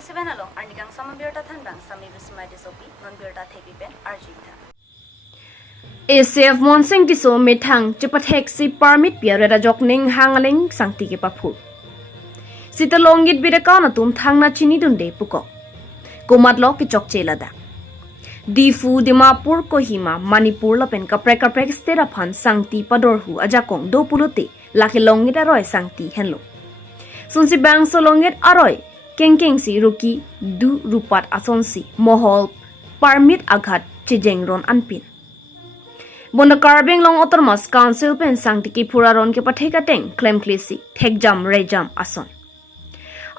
27 along arnigang sama birta thanbang sami bismai disopi non birta thepi pen arjita ACF Monsing Tiso Mithang Chipathek si permit Pierre Jokning Hangaling Sangti ke Paphur. Sita Longnit Bidakana tum Thangna Chini Dunde Puko. Komatlo ki Chokche ladak. Difu Dimapur Kohima Manipur Lapen Kaprek Stera Phan Sangti Padorhu Ajakong Do Puluti Laki Longnit Aroy Sangti Henlo. Sunsi Bang So Longnit Aroy Kengkeng si Ruki Du Rupat Asonsi Mohol Permit Aghat Chijengron Anpin. Bonda Carbing Long Autonomous Council pen sangti kiphur aron ke pathek ateng claim klisi thek jam rejam ason.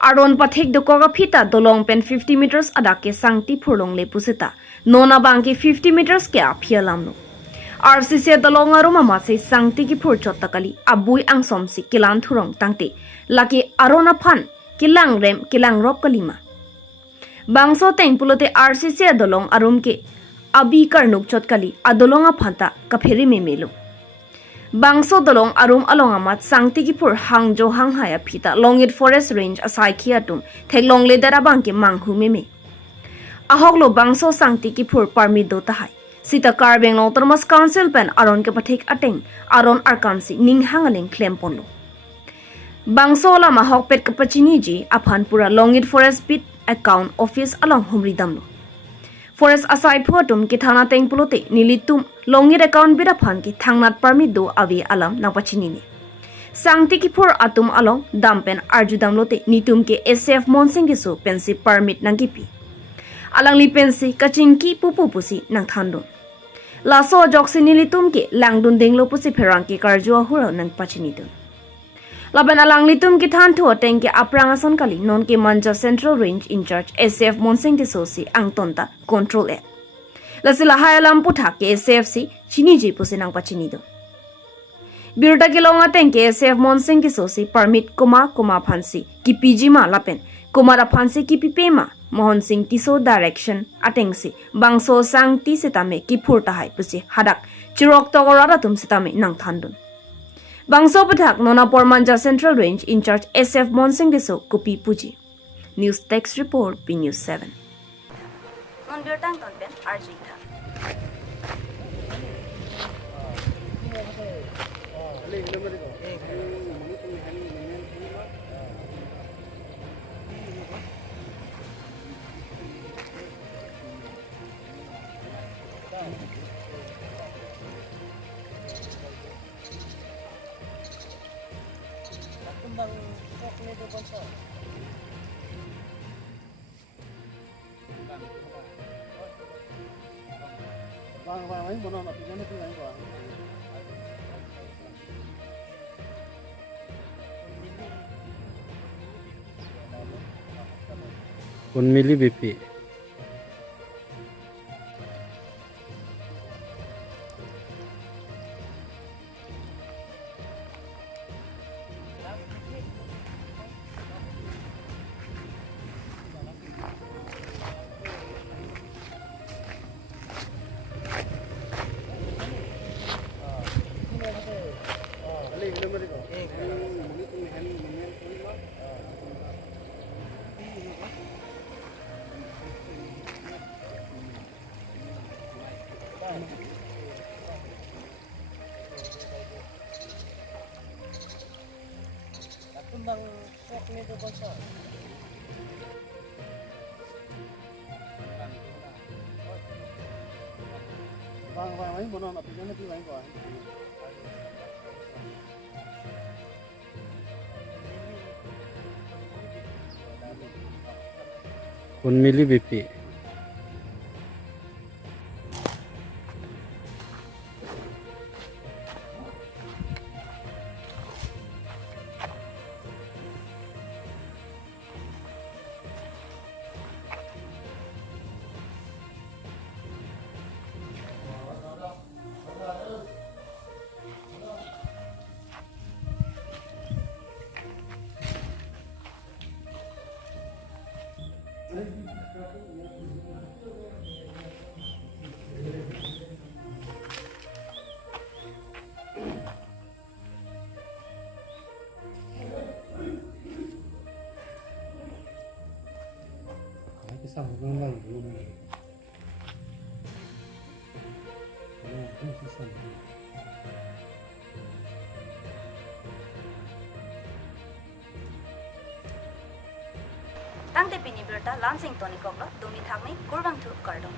Aron pathek dokoga phita dolong pen 50 meters adake sangti phurlong le pusita nona bangki 50 meters ke aphialamno. RCC dolong arum amase sangti kiphur chotakali abui angsomsi kilan thurong tangte laki arona phan kilang rem kilang rop kalima. Bangso teng pulote RCC dolong arum ke abi karnuk chotkali adolonga phanta kapheri memelo bangso dolong arum along amat sangti kiphur hangjo hanghaya phita Longnit forest range asai khiatum theklong le dara bangke manghu meme ahoglo bangso sangti kiphur permit do tahai sita Carbing Long Autonomous Council pen aron ke pathek ateng aron arkansi ning hangaling claim ponlo bangso lama hokpet kapachini ji aphan pura Longnit forest pit account office along humri damlo Forest aside photum ki thana teng pulote nilitum Longnit account bida phan ki thangnat permit do avi alam napachini ne sangti kiphur atum along dampen arjudam lote nitum ke ACF Monsing ki so pensi permit nangkipi alang li pensi kachingki pupu pusi nang thandon laso joksi nilitum ke langdun denglo pusi pherang ki karjo hura nang pachini do Laban alang litum ki than tho teng ke aprangason kali non ke manja Central Range in charge ACF Monsing Tisosi ang tonta control et lasila hayalam putha ke ACFC chini ji pusinang pachini do birta ke longa teng ke ACF Monsing Tisosi permit koma phansi ki PG ma lapen komara phansi ki pipema Mohon Singh Tiso direction atengsi bangso sangti sitame ki phurta hai pusi hadak chirok togorara tum sitame nang thandun Bangso Pathak Nona Pormanja Central Range in charge SF Monsing Deso Kupi Puji. News Text Report P News 7. non birtang ton pen arjita One milli BP. One milli BP. Isang hanggang lang yun. Tang te pini birta lansing toni koklo dumi thakmai kurbang thu kardong.